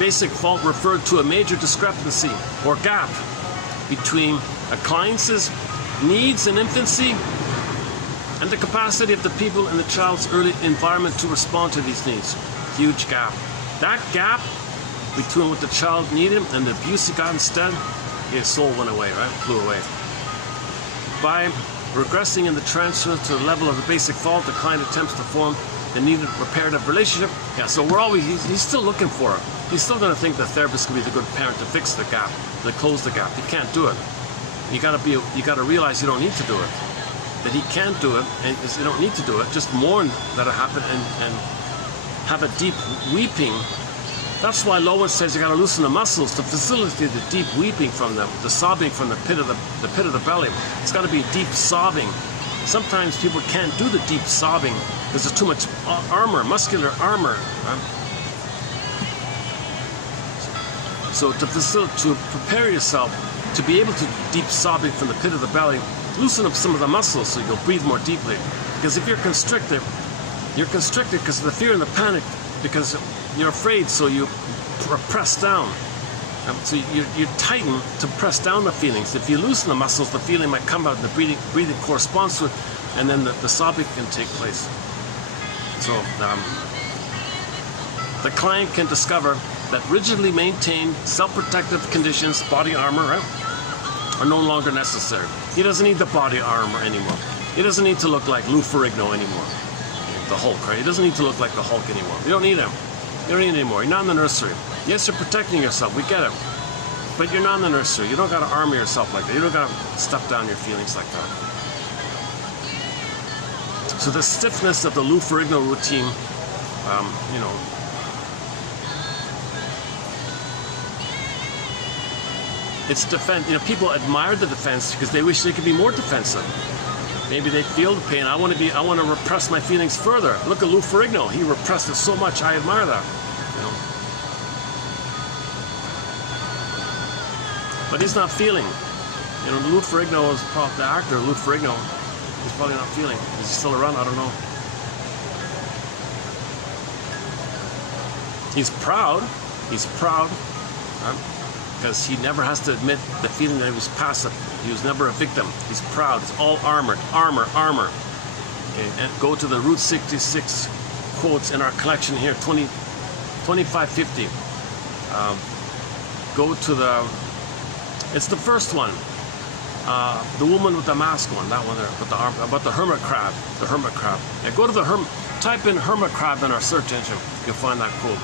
basic fault referred to a major discrepancy or gap between a client's needs in infancy and the capacity of the people in the child's early environment to respond to these needs. Huge gap. That gap between what the child needed and the abuse he got instead, his soul went away, right? Flew away. By regressing in the transfer to the level of the basic fault, the client attempts to form the needed reparative relationship. Yeah, so he's still looking for it. He's still going to think the therapist could be the good parent to fix the gap, to close the gap. He can't do it. You got to realize you don't need to do it. That he can't do it, and you don't need to do it. Just mourn that it happened and have a deep weeping. That's why Lowen says you got to loosen the muscles to facilitate the deep weeping from them, the sobbing from the pit of the belly. It's got to be deep sobbing. Sometimes people can't do the deep sobbing because there's too much armor, muscular armor. So to prepare yourself to be able to deep sobbing from the pit of the belly, loosen up some of the muscles so you'll breathe more deeply. Because if you're constricted because of the fear and the panic, because you're afraid, so you press down. So you tighten to press down the feelings. If you loosen the muscles, the feeling might come out, and the breathing corresponds to it, and then the sobbing can take place. So the client can discover that rigidly maintained self-protective conditions, body armor, are no longer necessary. He doesn't need the body armor anymore. He doesn't need to look like Lou Ferrigno anymore, the Hulk, right? He doesn't need to look like the Hulk anymore. You don't need him. You don't need him anymore. You're not in the nursery. Yes, you're protecting yourself. We get it. But you're not in the nursery. You don't got to armor yourself like that. You don't got to stuff down your feelings like that. So the stiffness of the Lou Ferrigno routine, it's defense. People admire the defense because they wish they could be more defensive. Maybe they feel the pain. I want to repress my feelings further. Look at Lou Ferrigno. He repressed it so much. I admire that. But he's not feeling. Lou Ferrigno is probably the actor. Lou Ferrigno, he's probably not feeling. Is he still around? I don't know. He's proud. He's proud. Because he never has to admit the feeling that he was passive. He was never a victim. He's proud. It's all armored. Armor. Okay, and go to the Route 66 quotes in our collection here, 2550. Go to it's the first one. The woman with the mask one, that one there, with the arm, about the hermit crab. The hermit crab. Yeah, go to type in hermit crab in our search engine. You'll find that quote.